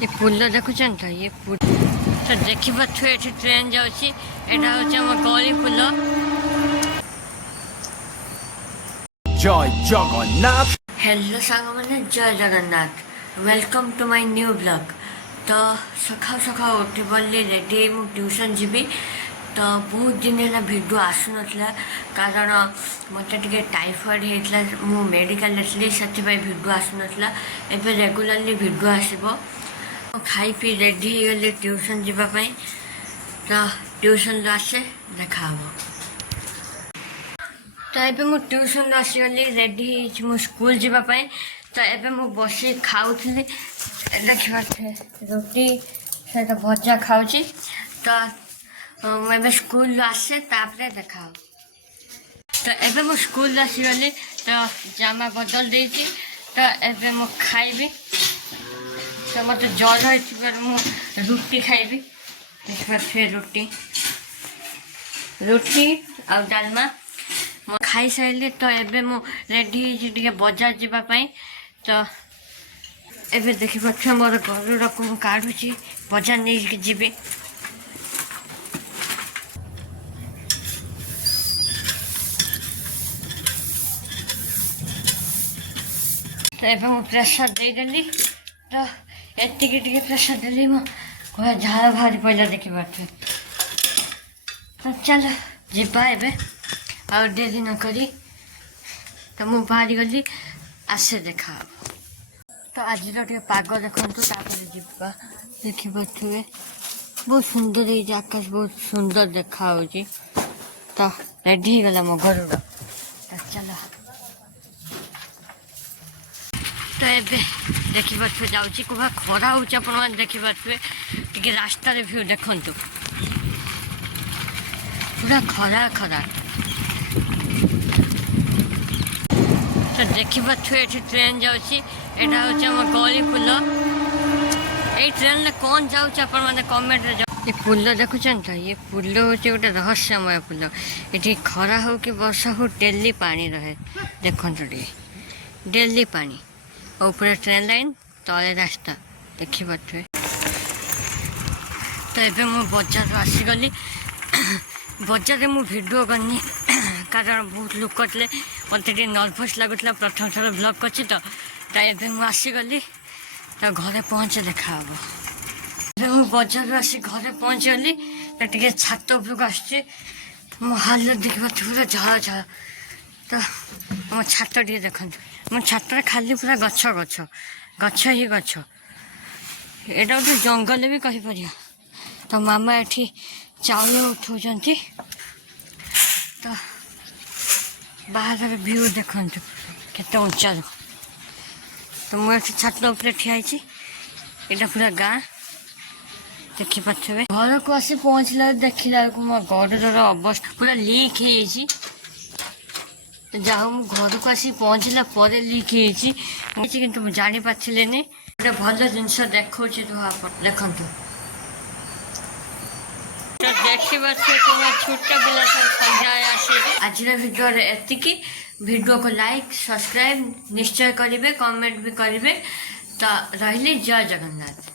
ये पुल देखुचन तो ये पुल तो देखी पार्थ ये ट्रेन जाऊँगी एटा हूँ आम गली पुल। जय जगन्नाथ। हेलो सांग मैंने Jai Jagannath welcome to my new blog. तो सका सका उठी पड़ली रेडी मु ट्यूशन जीवी। तो बहुत दिन है भिडियो आसु ना कारण मत टाइफॉइड होता मु मेडिकल थी से भिडियो आसु ना एवं रेगुलाली भिडियो आसब। खाई पी रेडी हो गली ट्यूशन जीवाई। तो ट्यूशन आसे देखा तो ये मु ट्यूशन आसीगली रेडी मु स्कूल जीवाई। तो ये मु बस खाऊली देखा रुटी से भजा खाऊँ। तो मुझे स्कूल आसे तापर देखा। तो ये मु स्कूल आसीगली तो जामा बदल देती। तो ये मु खाइबी तो मत जल हो रुटी खाइबी देखा रुटी रुटी आ डालमा खाई सारे। तो एबे मु रेडी टे बजार जावाई। तो एबे देखी पार्थ मोर घर को काढ़ुची बजार नहीं जीवी। तो एबे मु प्रेसर देदेली। तो एतिके प्रेसर देली मो झाड़ बाहरी पड़ा देखी पार्थ। तो चल जीवा एबे और डेरी न करी। तो मु बाहरी गली आसे देखा। तो आज पाग देखु जीवा देखी पारे बहुत सुंदर है आकाश बहुत सुंदर देखा। तो रेडी हो गला मो घर। तो चलो तो ये देखी पारे जाऊँगी कौन खरा हो देखी पारे टे रास्तार भ्यू देखु पूरा खरा खरा। तो देखी पार्थ ये ट्रेन जाऊँगी एटा हूँ आम गली पुल। ये ट्रेन में कौन जाऊँच मैंने कमेंट ये पुल देखुचन तो ये पुल हूँ गोटे रहस्यमय पुल। ये खरा हो कि वर्षा हो डेली पानी रहे देखु डेली पानी ऊपर ट्रेन लाइन तले रास्ता देखी पारे। तो ये मु बजार आसीगली बजार मु भिडियो करनी कारण बहुत लोग करते मत नर्भस लगुला प्रथम थर ब्लॉग कर। तो ये मु आसीगली तो घरे पहुँचे देखा मु बजार आसी घरे पहुँचीगली। तो टे छात उपरक आस मो हाल देखा पूरा झड़ झड़। तो मो छात टे देखु मो छात खाली पूरा गछ गछ गछ ही गछ एटा गोटे जंगल भी कहीपर। तो मामा एठी चाउल उठाऊँ। तो बाहर भ्यू देखु केते उच्चा। तो मुझे छात उपर ठिया यहाँ पूरा गाँ देखी पारे। घर को आसी पहुँचला देखला मो घर अवस्था पूरा लीक हो। तो जाओ मु घर को आसी पहुँचला लीक हो कि जानी पारे गोटे भल जिनस देखा देखु। तो देखा छोट पिला सजा आसे आज भिडियो एतिकी। भिडियो को लाइक सब्सक्राइब निश्चय करेंगे कमेंट भी करेंगे। तो रही जय जगन्नाथ।